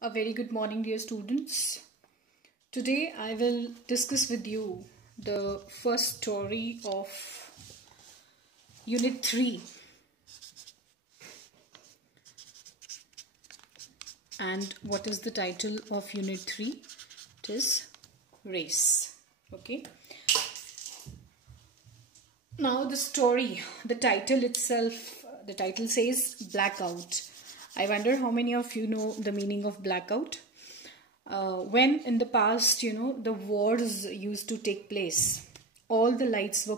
A very good morning, dear students. Today I will discuss with you the first story of Unit 3. And what is the title of Unit 3? It is Race. Okay. Now the story, the title itself, the title says Blackout. I wonder how many of you know the meaning of blackout. When in the past, the wars used to take place, all the lights were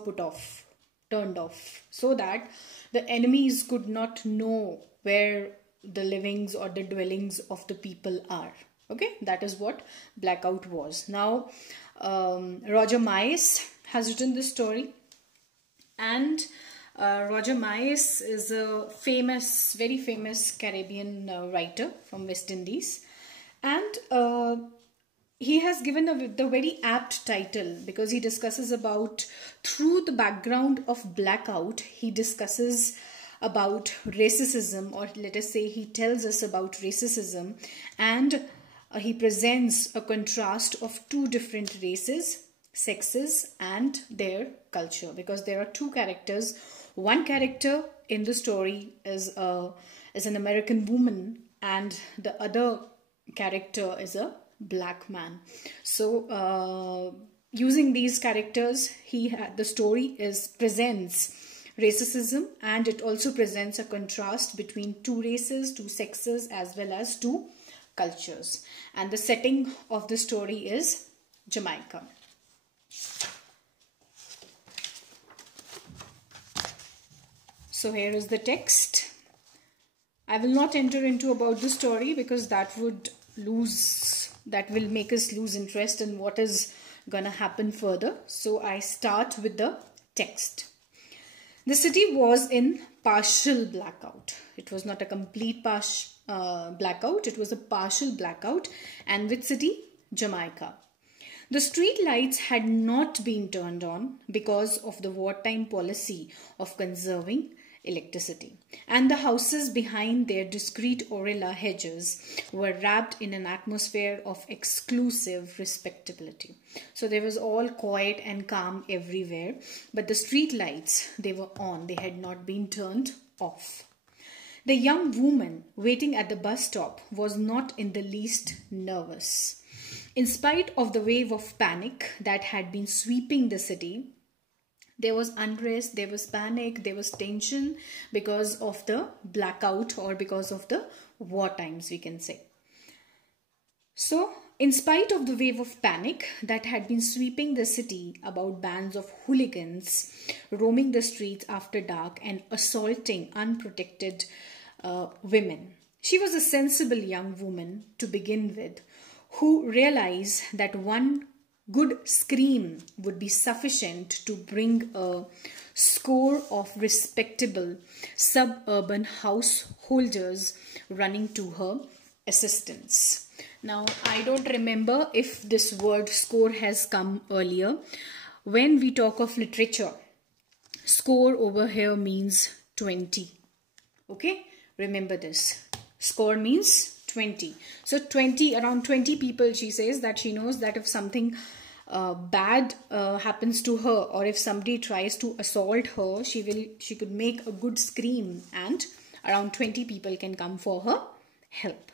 turned off, so that the enemies could not know where the livings or the dwellings of the people are. Okay, that is what blackout was. Now, Roger Mais has written this story, and Roger Mais is a very famous Caribbean writer from West Indies, and he has given the very apt title because he discusses about, through the background of blackout, he discusses about racism, or let us say he tells us about racism, and he presents a contrast of two different races, sexes, and their culture, because there are two characters. One character in the story is an American woman, and the other character is a black man. So using these characters, the story presents racism, and it also presents a contrast between two races, two sexes, as well as two cultures. And the setting of the story is Jamaica. So here is the text. I will not enter into about the story because that will make us lose interest in what is gonna happen further. So I start with the text. The city was in partial blackout. It was not a complete blackout. It was a partial blackout. And which city? Jamaica. The street lights had not been turned on because of the wartime policy of conserving electricity, and the houses behind their discreet orilla hedges were wrapped in an atmosphere of exclusive respectability. So there was all quiet and calm everywhere, but the street lights, they were on, they had not been turned off. The young woman waiting at the bus stop was not in the least nervous. In spite of the wave of panic that had been sweeping the city, there was unrest, there was panic, there was tension because of the blackout, or because of the war times, we can say. So, in spite of the wave of panic that had been sweeping the city about bands of hooligans roaming the streets after dark and assaulting unprotected women, she was a sensible young woman to begin with, who realized that one good scream would be sufficient to bring a score of respectable suburban householders running to her assistance. Now, I don't remember if this word score has come earlier. When we talk of literature, score over here means 20. Okay, remember this. Score means 20. So around 20 people, she says that she knows that if something bad happens to her, or if somebody tries to assault her, she could make a good scream, and around 20 people can come for her help.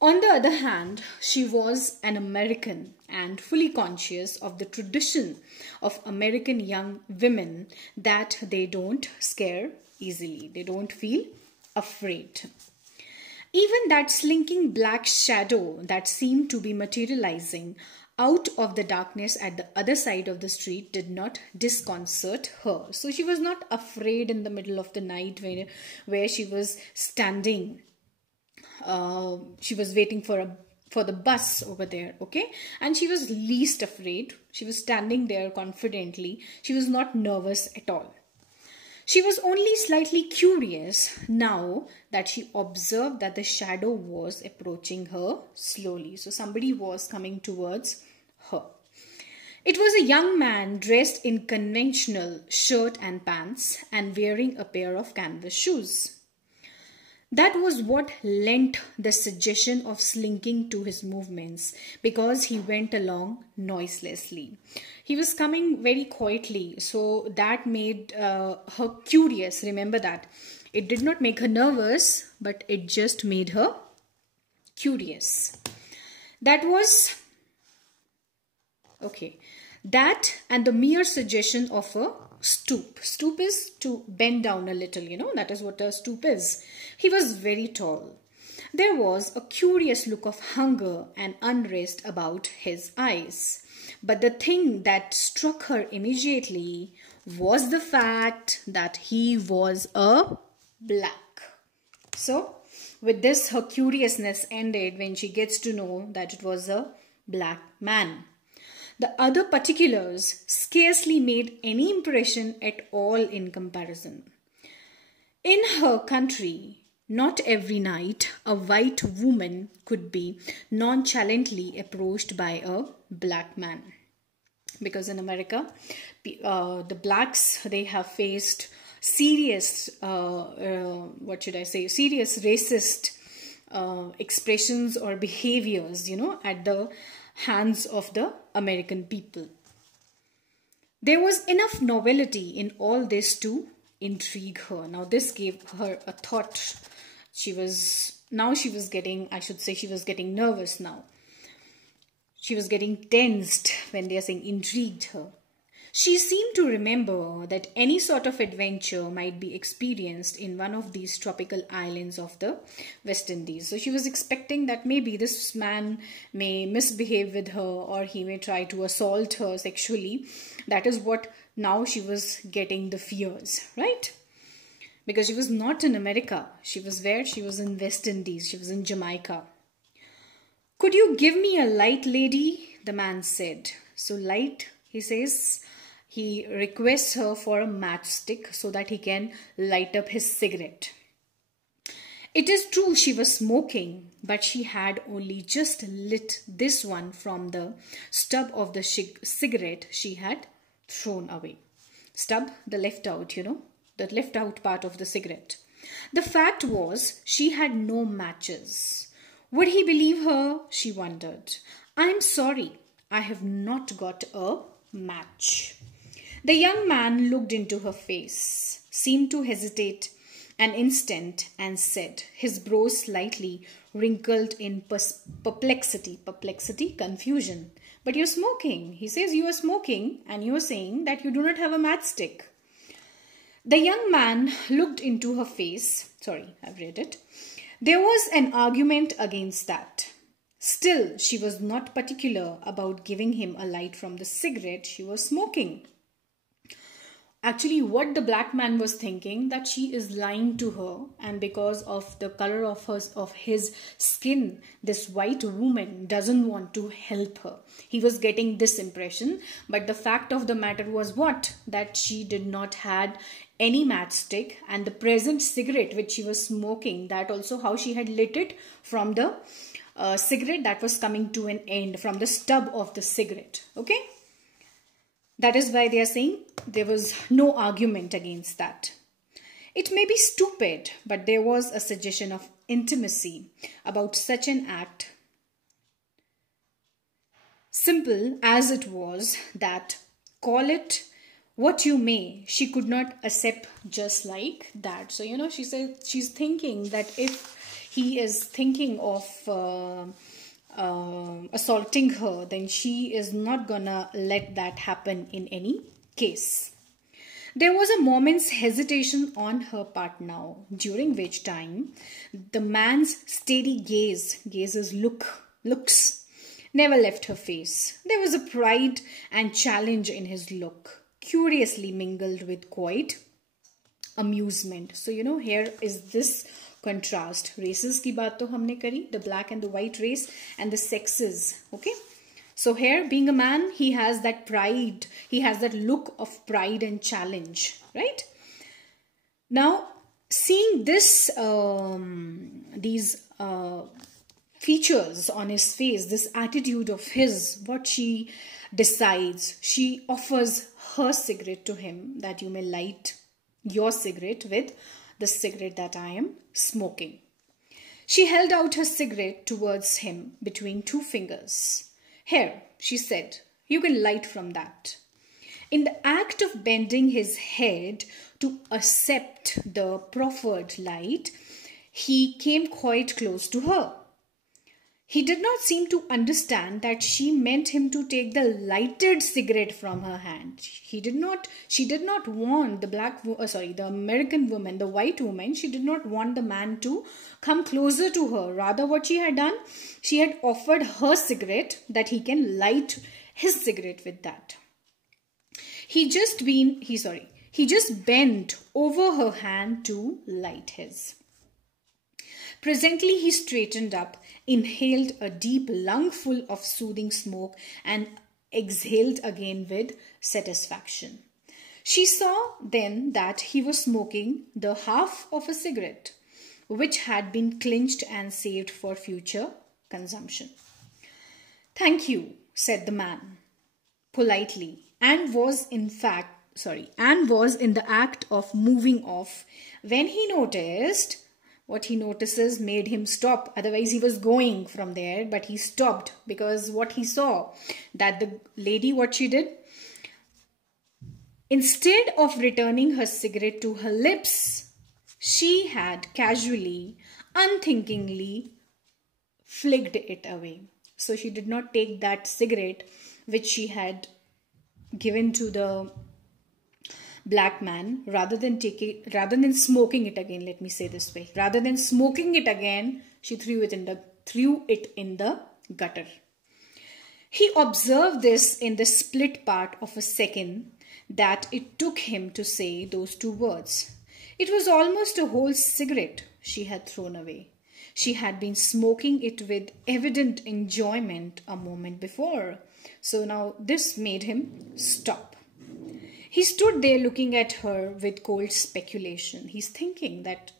On the other hand, she was an American and fully conscious of the tradition of American young women, that they don't scare easily, they don't feel afraid. Even that slinking black shadow that seemed to be materializing out of the darkness at the other side of the street did not disconcert her. So she was not afraid in the middle of the night where she was standing. She was waiting for the bus over there, okay? And she was least afraid. She was standing there confidently. She was not nervous at all. She was only slightly curious now that she observed that the shadow was approaching her slowly. So somebody was coming towards her. It was a young man dressed in conventional shirt and pants and wearing a pair of canvas shoes. That was what lent the suggestion of slinking to his movements, because he went along noiselessly. He was coming very quietly, so that made her curious. Remember that. It did not make her nervous, but it just made her curious. That was okay. That and the mere suggestion of a stoop. Stoop is to bend down a little, you know, that is what a stoop is. He was very tall. There was a curious look of hunger and unrest about his eyes. But the thing that struck her immediately was the fact that he was a black. So, with this, her curiousness ended when she gets to know that it was a black man. The other particulars scarcely made any impression at all in comparison. In her country, not every night a white woman could be nonchalantly approached by a black man. Because in America, the blacks, they have faced serious, serious racist expressions or behaviors, you know, at the hands of the American people. There was enough novelty in all this to intrigue her. Now this gave her a thought. She was getting nervous now. She was getting tensed when they are saying intrigued her. She seemed to remember that any sort of adventure might be experienced in one of these tropical islands of the West Indies. So she was expecting that maybe this man may misbehave with her, or he may try to assault her sexually. That is what now she was getting the fears, right? Because she was not in America. She was where? She was in West Indies. She was in Jamaica. "Could you give me a light, lady?" the man said. So light, he says. He requests her for a matchstick so that he can light up his cigarette. It is true she was smoking, but she had only just lit this one from the stub of the cigarette she had thrown away. Stub, the left out, you know, the left out part of the cigarette. The fact was, she had no matches. Would he believe her? She wondered. "I'm sorry, I have not got a match." The young man looked into her face, seemed to hesitate an instant, and said, his brows slightly wrinkled in perplexity. Perplexity, confusion. "But you're smoking." He says, "You are smoking and you are saying that you do not have a matchstick." The young man looked into her face. Sorry, I've read it. There was an argument against that. Still, she was not particular about giving him a light from the cigarette she was smoking. Actually, what the black man was thinking, that she is lying to her, and because of the color of his skin, this white woman doesn't want to help her. He was getting this impression, but the fact of the matter was what? That she did not had any matchstick, and the present cigarette which she was smoking, that also how she had lit it from the cigarette that was coming to an end, from the stub of the cigarette. Okay? That is why they are saying there was no argument against that. It may be stupid, but there was a suggestion of intimacy about such an act. Simple as it was, that, call it what you may, she could not accept just like that. So, you know, she said she's thinking that if he is thinking of assaulting her, then she is not gonna let that happen in any case. There was a moment's hesitation on her part now, during which time the man's steady gazes looks never left her face. There was a pride and challenge in his look, curiously mingled with quiet amusement. So, you know, here is this contrast. Races की बात तो हमने करी, the black and the white race, and the sexes. Okay. So here, being a man, he has that pride. He has that look of pride and challenge, right? Now, seeing this, these features on his face, this attitude of his, what she decides, she offers her cigarette to him, that you may light your cigarette with the cigarette that I am smoking. She held out her cigarette towards him between two fingers. "Here," she said, "you can light from that." In the act of bending his head to accept the proffered light, he came quite close to her. He did not seem to understand that she meant him to take the lighted cigarette from her hand. She did not want the American woman, the white woman, she did not want the man to come closer to her. Rather, what she had done, she had offered her cigarette that he can light his cigarette with that. He just bent over her hand to light his. Presently he straightened up, inhaled a deep lungful of soothing smoke, and exhaled again with satisfaction. She saw then that he was smoking the half of a cigarette, which had been clinched and saved for future consumption. "Thank you," said the man, politely, and was in the act of moving off when he noticed. What he notices made him stop. Otherwise, he was going from there, but he stopped because what he saw, that the lady, what she did, instead of returning her cigarette to her lips, she had casually, unthinkingly flicked it away. So she did not take that cigarette which she had given to the black man, rather than smoking it again, let me say this way, rather than smoking it again, she threw it in the gutter. He observed this in the split part of a second that it took him to say those two words. It was almost a whole cigarette she had thrown away. She had been smoking it with evident enjoyment a moment before. So now this made him stop. He stood there looking at her with cold speculation. He's thinking that,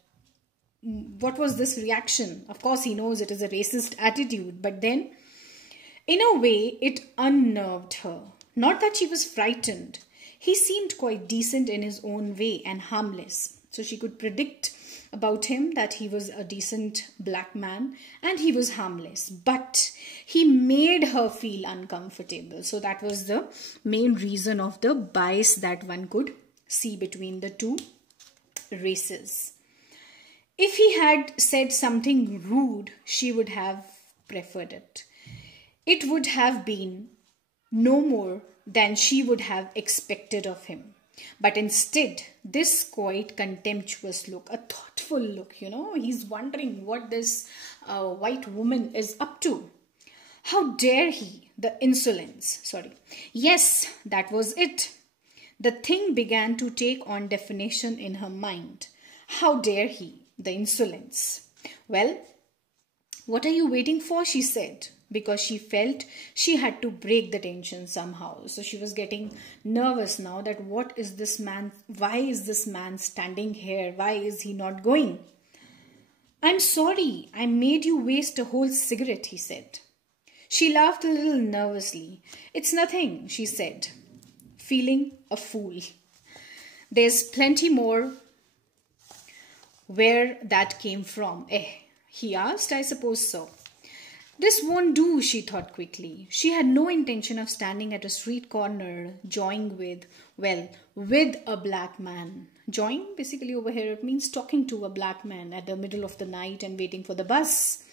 what was this reaction? Of course, he knows it is a racist attitude, but then, in a way, it unnerved her. Not that she was frightened. He seemed quite decent in his own way and harmless. So she could predict about him that he was a decent black man and he was harmless. But he made her feel uncomfortable. So that was the main reason of the bias that one could see between the two races. If he had said something rude, she would have preferred it. It would have been no more than she would have expected of him. But instead, this quite contemptuous look, a thoughtful look, he's wondering what this white woman is up to. How dare he? The insolence. Yes, that was it. The thing began to take on definition in her mind. How dare he? The insolence. "Well, what are you waiting for?" she said, because she felt she had to break the tension somehow. So she was getting nervous now that why is this man standing here? Why is he not going? "I'm sorry, I made you waste a whole cigarette," he said. She laughed a little nervously. "It's nothing," she said, feeling a fool. "There's plenty more." Where that came from? He asked. "I suppose so." This won't do, she thought quickly. She had no intention of standing at a street corner, jawing with a black man. Jawing, basically over here, it means talking to a black man at the middle of the night and waiting for the bus.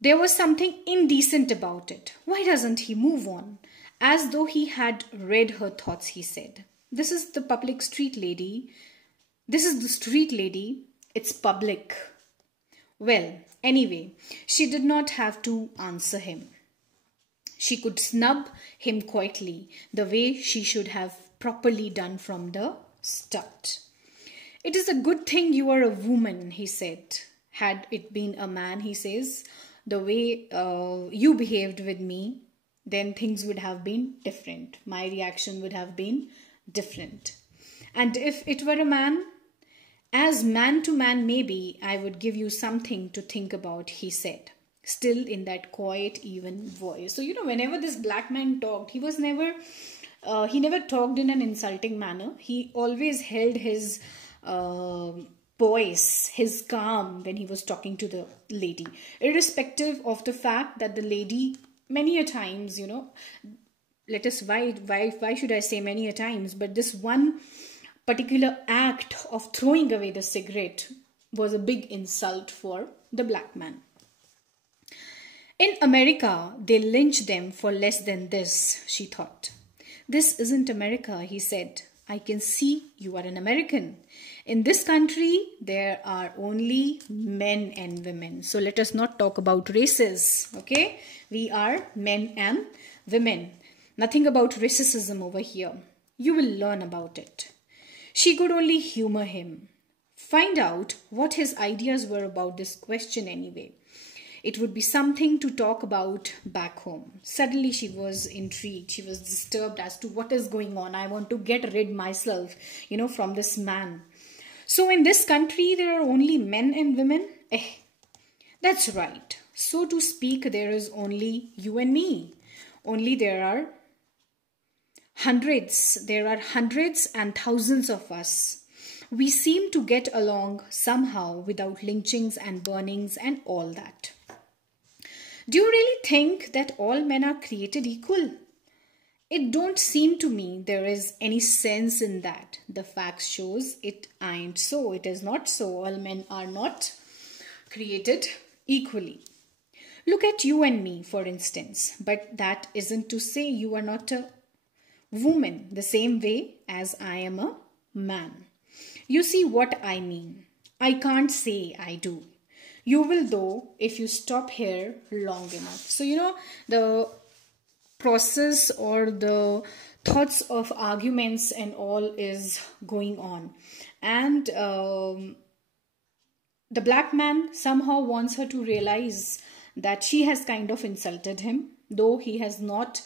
There was something indecent about it. Why doesn't he move on? As though he had read her thoughts, he said. This is the street lady. It's public. Well, anyway, she did not have to answer him. She could snub him quietly, the way she should have properly done from the start. "It is a good thing you are a woman," he said. "Had it been a man," he says, "the way you behaved with me, then things would have been different. My reaction would have been different. And if it were a man, as man to man maybe, I would give you something to think about," he said, still in that quiet, even voice. So, whenever this black man talked, he never talked in an insulting manner. He always held his poise, his calm when he was talking to the lady, irrespective of the fact that the lady many a times, why should I say many a times, but this one particular act of throwing away the cigarette was a big insult for the black man. In America, they lynch them for less than this, she thought. This isn't America, he said. I can see you are an American. In this country, there are only men and women. So let us not talk about races, okay? We are men and women. Nothing about racism over here. You will learn about it. She could only humor him. Find out what his ideas were about this question anyway. It would be something to talk about back home. Suddenly she was intrigued. She was disturbed as to what is going on. I want to get rid myself, from this man. So in this country, there are only men and women? That's right. So to speak, there is only you and me. Only there are hundreds and thousands of us. We seem to get along somehow without lynchings and burnings and all that. Do you really think that all men are created equal? It don't seem to me there is any sense in that. The facts shows it ain't so. It is not so. All men are not created equally. Look at you and me, for instance. But that isn't to say you are not a woman the same way as I am a man. You see what I mean. I can't say I do. You will though if you stop here long enough. So, the process or the thoughts of arguments and all is going on. And the black man somehow wants her to realize that she has kind of insulted him, though he has not,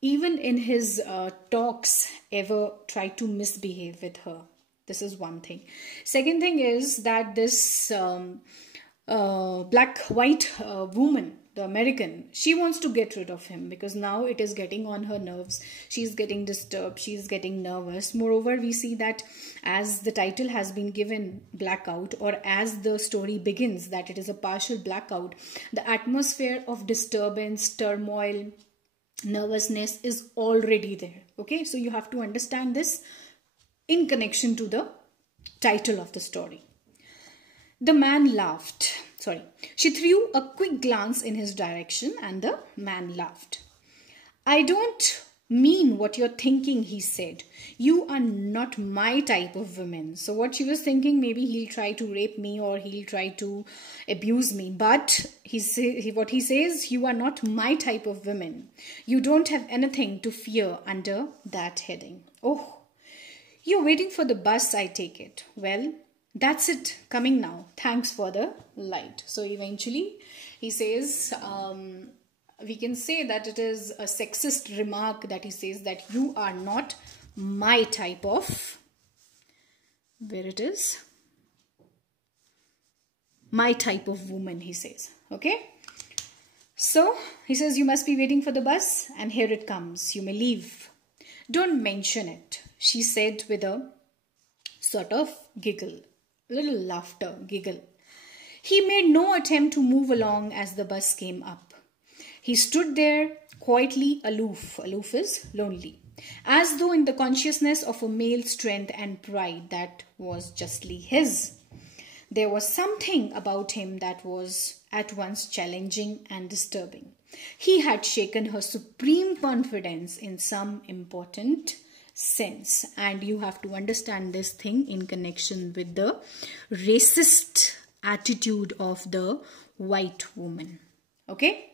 even in his talks, ever tried to misbehave with her. This is one thing. Second thing is that this black-white woman, the American, she wants to get rid of him because now it is getting on her nerves. She's getting disturbed. She's getting nervous. Moreover, we see that as the title has been given, Blackout, or as the story begins, that it is a partial blackout, the atmosphere of disturbance, turmoil, nervousness is already there. Okay, so you have to understand this in connection to the title of the story. The man laughed. She threw a quick glance in his direction and the man laughed. I don't mean what you're thinking, he said. You are not my type of woman. So what she was thinking, maybe he'll try to rape me or he'll try to abuse me. But what he says, you are not my type of woman. You don't have anything to fear under that heading. Oh, you're waiting for the bus, I take it. Well, that's it, coming now. Thanks for the light. So eventually he says, we can say that it is a sexist remark that he says that you are not my type of, where it is, my type of woman, he says. Okay. So he says, you must be waiting for the bus and here it comes. You may leave. Don't mention it, she said with a sort of giggle. Little laughter, giggle. He made no attempt to move along as the bus came up. He stood there, quietly aloof. Aloof is lonely. As though in the consciousness of a male strength and pride that was justly his. There was something about him that was at once challenging and disturbing. He had shaken her supreme confidence in some important sense, and you have to understand this thing in connection with the racist attitude of the white woman. Okay,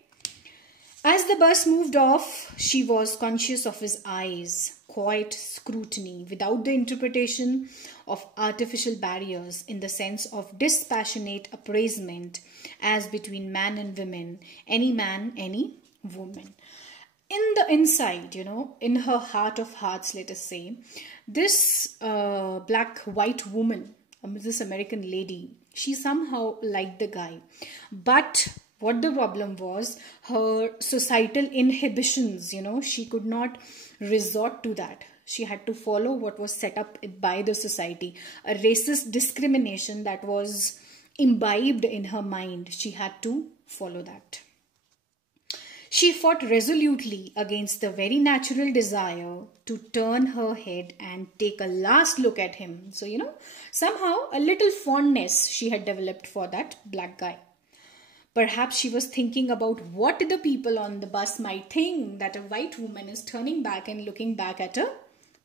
as the bus moved off, she was conscious of his eyes, quiet scrutiny without the interpretation of artificial barriers, in the sense of dispassionate appraisement as between man and woman, any man, any woman. In the inside, in her heart of hearts, let us say, this black-white woman, this American lady, she somehow liked the guy. But what the problem was, her societal inhibitions, she could not resort to that. She had to follow what was set up by the society, a racist discrimination that was imbibed in her mind. She had to follow that. She fought resolutely against the very natural desire to turn her head and take a last look at him. So, somehow a little fondness she had developed for that black guy. Perhaps she was thinking about what the people on the bus might think, that a white woman is turning back and looking back at a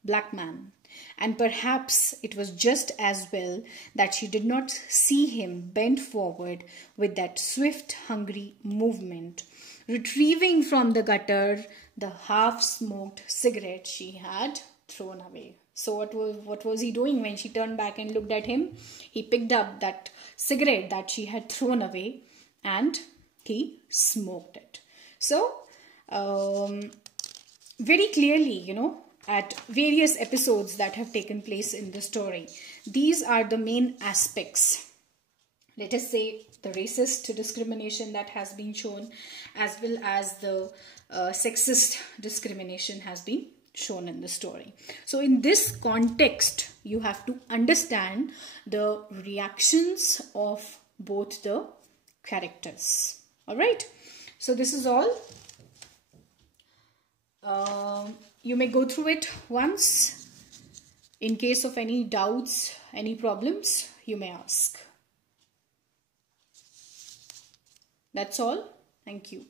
black man. And perhaps it was just as well that she did not see him bend forward with that swift, hungry movement, retrieving from the gutter the half-smoked cigarette she had thrown away. So what was he doing when she turned back and looked at him? He picked up that cigarette that she had thrown away and he smoked it. So, very clearly, at various episodes that have taken place in the story, these are the main aspects. Let us say the racist discrimination that has been shown, as well as the sexist discrimination has been shown in the story. So in this context, you have to understand the reactions of both the characters. All right, so this is all. You may go through it once. In case of any doubts, any problems, you may ask. That's all. Thank you.